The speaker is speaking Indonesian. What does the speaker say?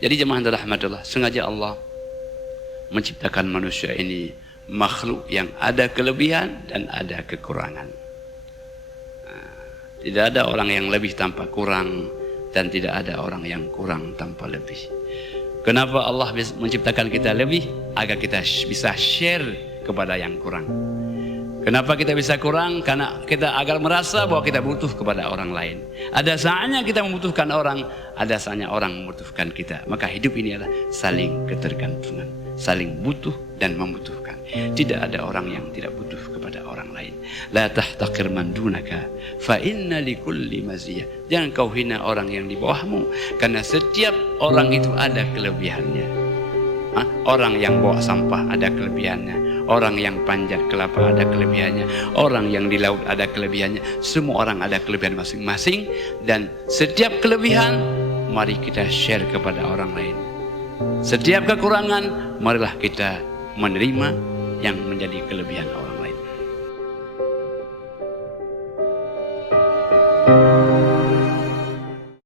Jadi jemaah rahmatullah, sengaja Allah menciptakan manusia ini makhluk yang ada kelebihan dan ada kekurangan. Tidak ada orang yang lebih tanpa kurang, dan tidak ada orang yang kurang tanpa lebih. Kenapa Allah menciptakan kita lebih? Agar kita bisa share kepada yang kurang. Kenapa kita bisa kurang? Karena kita agar merasa bahwa kita butuh kepada orang lain. Ada saatnya kita membutuhkan orang, ada saatnya orang membutuhkan kita. Maka hidup ini adalah saling ketergantungan, saling butuh dan membutuhkan. Tidak ada orang yang tidak butuh kepada orang lain. La tahtaqir man dunaka fa inna likulli maziyah. Jangan kau hina orang yang di bawahmu, karena setiap orang itu ada kelebihannya. Orang yang bawa sampah ada kelebihannya, orang yang panjat kelapa ada kelebihannya, orang yang di laut ada kelebihannya. Semua orang ada kelebihan masing-masing, dan setiap kelebihan mari kita share kepada orang lain. Setiap kekurangan marilah kita menerima yang menjadi kelebihan orang lain.